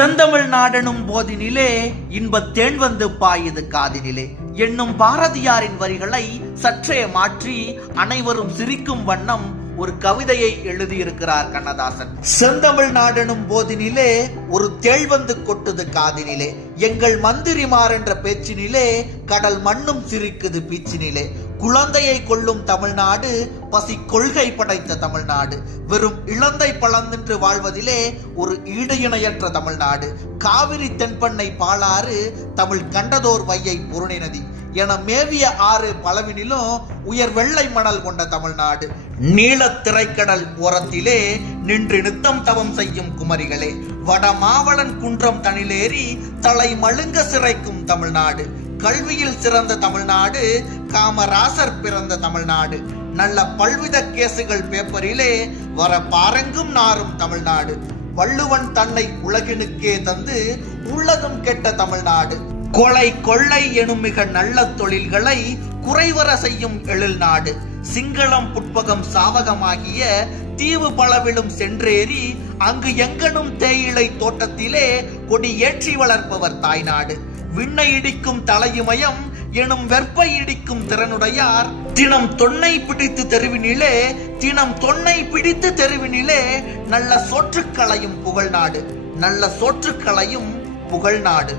செந்தமிழ் நாடெனும் போதினிலே இன்பத் தேன் வந்து பாயுது காதினிலே என்னும் பாரதியாரின் வரிகளை சற்றே மாற்றி அனைவரும் சிரிக்கும் வண்ணம் ஒரு கவிதையை எழுதியிருக்கிறார் கண்ணதாசன். செந்தமிழ் நாடெனும் போதினிலே ஒரு தேள் வந்து கொட்டுது காதினிலே, எங்கள் மந்திரிமார் என்ற பேச்சினிலே கடல் மண்ணும் சிரிக்குது பீச்சினிலே, குழந்தையை கொள்ளும் தமிழ்நாடு பசி கொள்கை படைத்த தமிழ்நாடு, வெறும் இளந்தை பழந்தின்று வாழ்வதிலே ஒரு ஈடு இணையற்ற தமிழ்நாடு, காவிரி தென்பண்ணை பாலாறு தமிழ் கண்டதோர் வையை பொருணை நதி என மேவிய ஆறு பலவினிலும் உயர் வெள்ளை மணல் கொண்ட தமிழ்நாடு, நீல திரைக்கடல் ஓரத்திலே நின்று நித்தம் தவம் செய்யும் குமரிகளே, வட மாவளன் குன்றம் தனிலேறி தலை மழுங்க சிறைக்கும் தமிழ்நாடு, கல்வியில் சிறந்த தமிழ்நாடு, காமராசர் பிறந்த தமிழ்நாடு, நல்ல பல்வித கேசுகள் பேப்பரிலே வர பாரெங்கும் நாரும் தமிழ்நாடு, வள்ளுவன் தன்னை உலகினுக்கே தந்து உள்ளதும் கெட்ட தமிழ்நாடு, கொலை கொள்ளை எனும் மிக நல்ல தொழில்களை குறைவர செய்யும் எழில் நாடு, சிங்களம் புட்பகம் சாவகமாகிய தீவு பலவிலும் சென்றேறி அங்கு எங்கனும் தேயிலை தோட்டத்திலே கொடி ஏற்றி வளர்ப்பவர் தாய்நாடு, விண்ணை இடிக்கும் தலையுமயம் எனும் வெற்பை இடிக்கும் திறனுடையார், தினம் தொன்னை பிடித்து தெருவினிலே நல்ல சோற்றுக்களையும் புகழ்நாடு, நல்ல சோற்றுக்களையும் புகழ்நாடு.